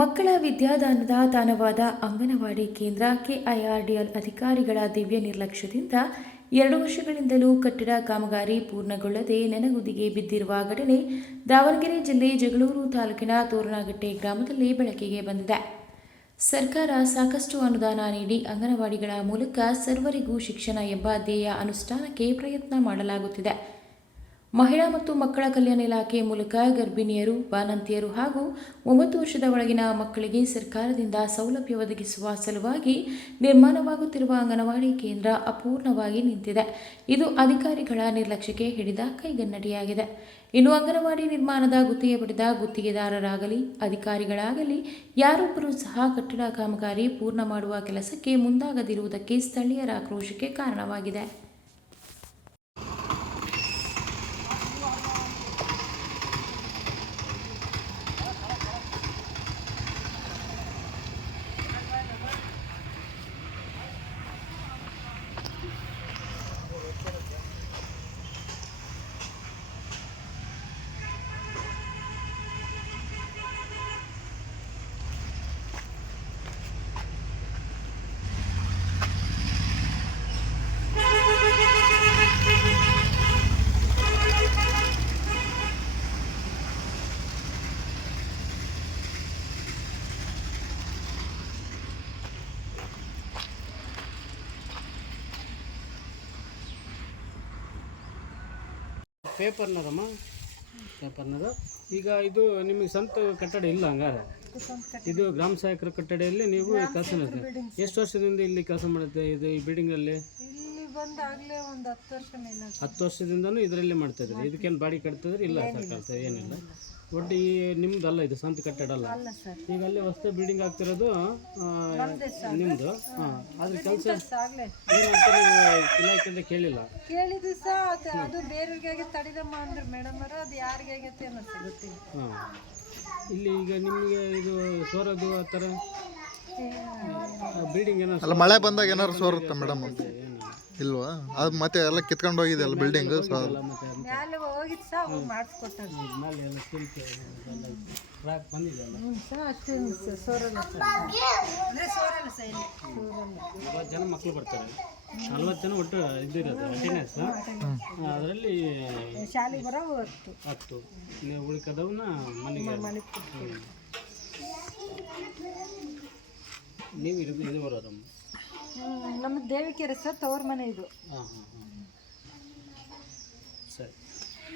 ಮಕ್ಕಳ ವಿದ್ಯಾದಾನದ ತಾಣವಾದ ಅಂಗನವಾಡಿ ಕೇಂದ್ರ ಕೆಐಆರ್ಡಿಎಲ್ ಅಧಿಕಾರಿಗಳ ದಿವ್ಯ ನಿರ್ಲಕ್ಷ್ಯದಿಂದ 2 ವರ್ಷಗಳಿಂದಲೂ ಕಟ್ಟಡ ಕಾಮಗಾರಿ ಪೂರ್ಣಗೊಳ್ಳದೆ ನೆನಗುದಿಗೆ ಬಿದ್ದಿರುವ ಘಟನೆ ದಾವಣಗೆರೆ ಜಿಲ್ಲೆ ಜಗಳೂರು ತಾಲೂಕಿನ ತೋರಣಗಟ್ಟೆ ಗ್ರಾಮದಲ್ಲಿ ಬೆಳಕಿಗೆ ಬಂದಿದೆ. ಸರ್ಕಾರ ಸಾಕಷ್ಟು ಅನುದಾನ ನೀಡಿ ಅಂಗನವಾಡಿಗಳ ಮೂಲಕ ಸರ್ವರಿಗೂ ಶಿಕ್ಷಣ ಎಂಬ ಧ್ಯೇಯ ಅನುಷ್ಠಾನಕ್ಕೆ ಪ್ರಯತ್ನ ಮಾಡಲಾಗುತ್ತಿದೆ. ಮಹಿಳಾ ಮತ್ತು ಮಕ್ಕಳ ಕಲ್ಯಾಣ ಇಲಾಖೆ ಮೂಲಕ ಗರ್ಭಿಣಿಯರು, ಬಾಣಂತಿಯರು ಹಾಗೂ 9 ವರ್ಷದ ಒಳಗಿನ ಮಕ್ಕಳಿಗೆ ಸರ್ಕಾರದಿಂದ ಸೌಲಭ್ಯ ಒದಗಿಸುವ ಸಲುವಾಗಿ ನಿರ್ಮಾಣವಾಗುತ್ತಿರುವ ಅಂಗನವಾಡಿ ಕೇಂದ್ರ ಅಪೂರ್ಣವಾಗಿ ನಿಂತಿದೆ. ಇದು ಅಧಿಕಾರಿಗಳ ನಿರ್ಲಕ್ಷ್ಯಕ್ಕೆ ಹಿಡಿದ ಕೈಗನ್ನಡಿಯಾಗಿದೆ. ಇನ್ನು ಅಂಗನವಾಡಿ ನಿರ್ಮಾಣದ ಗುತ್ತಿಗೆ ಪಡೆದ ಗುತ್ತಿಗೆದಾರರಾಗಲಿ ಅಧಿಕಾರಿಗಳಾಗಲಿ ಯಾರೊಬ್ಬರೂ ಸಹ ಕಟ್ಟಡ ಕಾಮಗಾರಿ ಪೂರ್ಣ ಮಾಡುವ ಕೆಲಸಕ್ಕೆ ಮುಂದಾಗದಿರುವುದಕ್ಕೆ ಸ್ಥಳೀಯರ ಆಕ್ರೋಶಕ್ಕೆ ಕಾರಣವಾಗಿದೆ. ಪೇಪರ್ನದು ಈಗ ಇದು ನಿಮಗೆ ಸ್ವಂತ ಕಟ್ಟಡ ಇಲ್ಲ ಹಂಗಾರೆ? ಇದು ಗ್ರಾಮ ಸಹಾಯಕರ ಕಟ್ಟಡದಲ್ಲಿ ನೀವು ಕೆಲಸ ಮಾಡ್ತೀವಿ. ಎಷ್ಟು ವರ್ಷದಿಂದ ಇಲ್ಲಿ ಕೆಲಸ ಮಾಡುತ್ತೆ? ಇದು ಈ ಬಿಲ್ಡಿಂಗಲ್ಲಿ ಬಂದಾಗಲೇ ಒಂದು 10 ವರ್ಷ ಮೇಲೆ 10 ವರ್ಷದಿಂದನೂ ಇದರಲ್ಲೇ ಮಾಡ್ತಾ ಇದ್ರಿ. ಇದಕ್ಕೇನು ಬಾಡಿ ಕಟ್ತಿದ್ರೆ? ಇಲ್ಲ ಸರ್ಕಾರ ಏನಿಲ್ಲ. ಒಟ್ಟು ಈ ನಿಮ್ದಲ್ಲ, ಇದು ಸ್ವಂತ ಕಟ್ಟಡ ಅಲ್ಲ. ಈಗ ಅಲ್ಲಿ ಹೊಸ ಬಿಲ್ಡಿಂಗ್ ಆಗ್ತಿರೋದು ನಿಮ್ಮದು. ಅದ್ರ ಕೆಲಸ ಏನಂತ ನೀವು ಇಲಾಖೆಯಿಂದ ಕೇಳಿಲ್ಲ? ಕೇಳಿದ್ವಿ ಸಹ, ಅದು ಬೇರೆಯವ್ರಿಗೆ ತಡಿದಮ್ಮ ಅಂದ್ರೆ ಮೇಡಮ್ ಅವರು, ಅದು ಯಾರಿಗೆ ಆಗೈತೆ ಅನ್ನೋ ಗೊತ್ತಿಲ್ಲ. ಇಲ್ಲಿ ಈಗ ನಿಮಗೆ ಇದು ಸೋರೋದು ಆ ಥರ ಬಿಲ್ಡಿಂಗ್ ಏನೋ ಅಲ್ಲ, ಮಳೆ ಬಂದಾಗ ಏನಾದ್ರು ಸೋರುತ್ತೆ ಮೇಡಮ್? ಇಲ್ವಾ? ಅದು ಮತ್ತೆ ಎಲ್ಲ ಕಿತ್ಕೊಂಡು ಹೋಗಿದೆ ಅಲ್ಲ ಬಿಲ್ಡಿಂಗ್. ಮ್ಯಾಲೆ ಹೋಗಿದ್ದು ಸಹ ಅವ್ರು ಮಾಡಿಸ್ಕೊಟ್ಟಾರೆ. ಅಷ್ಟೇನು ಸೋರಲ್ಲ ಸರ್. 20 ಜನ ಮಕ್ಕಳು ಬರ್ತಾರೆ, 40 ಜನ ಒಟ್ಟು ಇದ್ದಿರೋದು ಅಟೆಂಡೆನ್ಸ್. ಅದರಲ್ಲಿ ಶಾಲೆಗೆ ಬರೋ 10 ನೀವು ಉಳಿಕದವನ್ನ ಮನೆಗೆ ನೀವು ಇದು ಬರೋದಮ್ಮ. ನಮ್ಮ ದೇವಿಕೆರೆ ಸರ್ ತವ್ರ ಮನೆ ಇದು. ಹಾಂ.